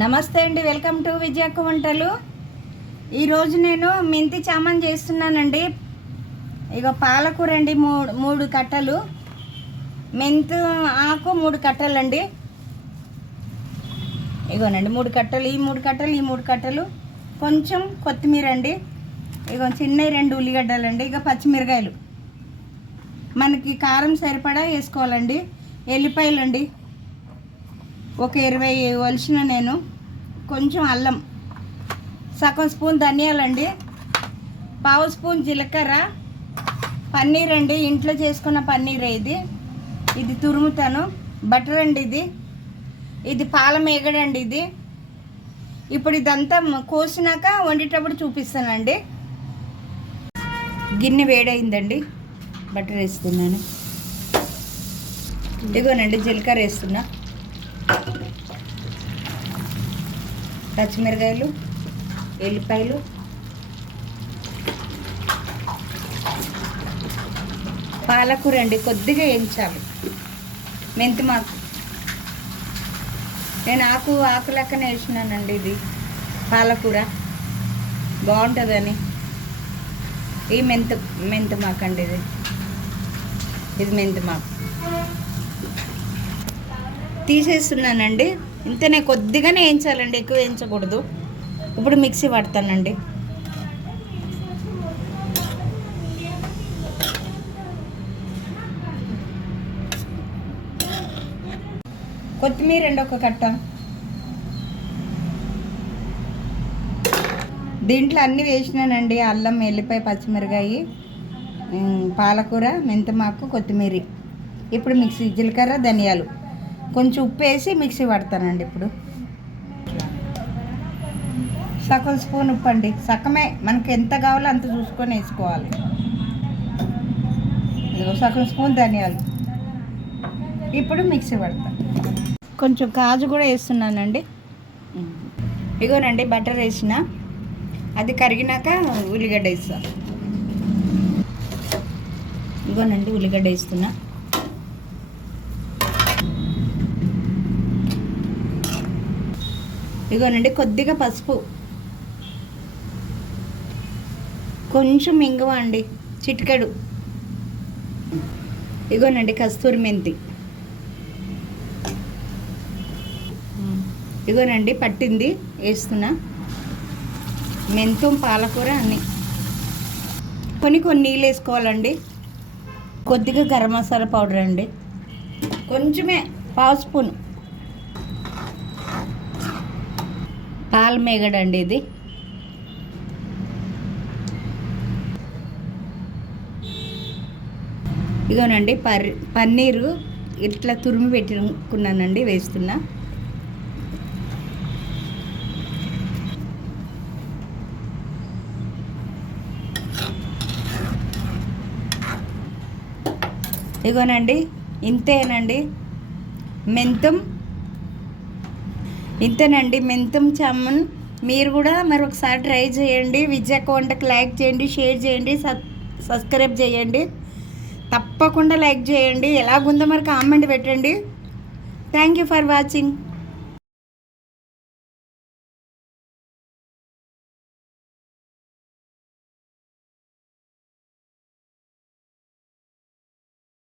నమస్తే అండి welcome to విజయక్క వంటలు ఈరోజు నేను మెంతి చామన్ చేస్తున్నానండి. ఇక పాలకూర అండి మూడు మూడు కట్టలు. మెంతు ఆకు మూడు కట్టలండి. ఇగోనండి మూడు కట్టలు ఈ మూడు కట్టలు ఈ మూడు కట్టలు. కొంచెం కొత్తిమీర అండి. ఇగో చిన్న రెండు ఉల్లిగడ్డలండి ఇక పచ్చిమిరకాయలు. మనకి కారం సరిపడా వేసుకోవాలండి. ఎల్లిపాయలు అండి ఒక ఇరవై వలిసిన నేను. కొంచెం అల్లం. సగం స్పూన్ ధనియాలండి. పావు స్పూన్ జీలకర్ర. పన్నీర్ అండి. ఇంట్లో చేసుకున్న పన్నీర్ ఇది. ఇది తురుముతాను. బటర్ అండి ఇది. ఇది పాల మేగడండి ఇది. ఇప్పుడు ఇదంతా కోసినాక వండేటప్పుడు చూపిస్తానండి. గిన్నె వేడైందండి. బటర్ వేస్తున్నాను. ఇదిగోనండి జీలకర్ర వేస్తున్నా. పచ్చిమిరకాయలు ఎల్లిపాయలు. పాలకూర అండి కొద్దిగా వేయించాలి మెంతి మాకు. నేను ఆకు ఆకు లెక్కనే వేసినానండి ఇది. పాలకూర. బాగుంటుందని. ఈ మెంత మెంతి మాకు అండి ఇది. ఇది మెంతి మాకు. తీసేస్తున్నానండి. ఇంతనే కొద్దిగానే వేయించాలండి ఎక్కువ వేయించకూడదు. ఇప్పుడు మిక్సీ పడతానండి. కొత్తిమీర అండి ఒక కట్ట. దీంట్లో అన్నీ వేసినానండి. అల్లం ఎల్లిపాయ పచ్చిమిరకాయ పాలకూర మెంతమాకు కొత్తిమీర. ఇప్పుడు మిక్సీ జీలకర్ర ధనియాలు. కొంచెం ఉప్పు వేసి మిక్సీ పడతానండి ఇప్పుడు. సగం స్పూన్ ఉప్పు అండి సగమే మనకి ఎంత కావాలో అంత చూసుకొని వేసుకోవాలి. ఇదిగో సగం స్పూన్ ధనియాలు. ఇప్పుడు మిక్సీ పడతా. కొంచెం కాజు కూడా వేస్తున్నానండి. ఇగోనండి బటర్ వేసిన. అది కరిగినాక ఉల్లిగడ్డ వేస్తా. ఇగోనండి ఉల్లిగడ్డ వేస్తున్నా. ఇగోనండి కొద్దిగా పసుపు. కొంచెం ఇంగువ అండి చిటికెడు. ఇగోనండి కస్తూరి మెంతి. ఇగోనండి పట్టింది వేస్తున్నా. మెంతం పాలకూర అన్ని. కొన్ని కొన్ని నీళ్ళు వేసుకోవాలండి. కొద్దిగా గరం మసాలా పౌడర్ అండి. కొంచెమే పావు స్పూన్. పాల మేగడ అండి ఇది. ఇగోనండి పర్ పన్నీరు ఇట్లా తురిమి పెట్టుకున్నానండి వేస్తున్నా. ఇగోనండి ఇంతేనండి. మెంతం ఇంతేనండి మెంతం చమ్మన్ మీరు కూడా మరి ఒకసారి ట్రై చేయండి. విజయక్క వంటకు లైక్ చేయండి షేర్ చేయండి సబ్ సబ్స్క్రైబ్ చేయండి. తప్పకుండా లైక్ చేయండి. ఎలాగుందో మరి కామెంట్ పెట్టండి. Thank you for watching.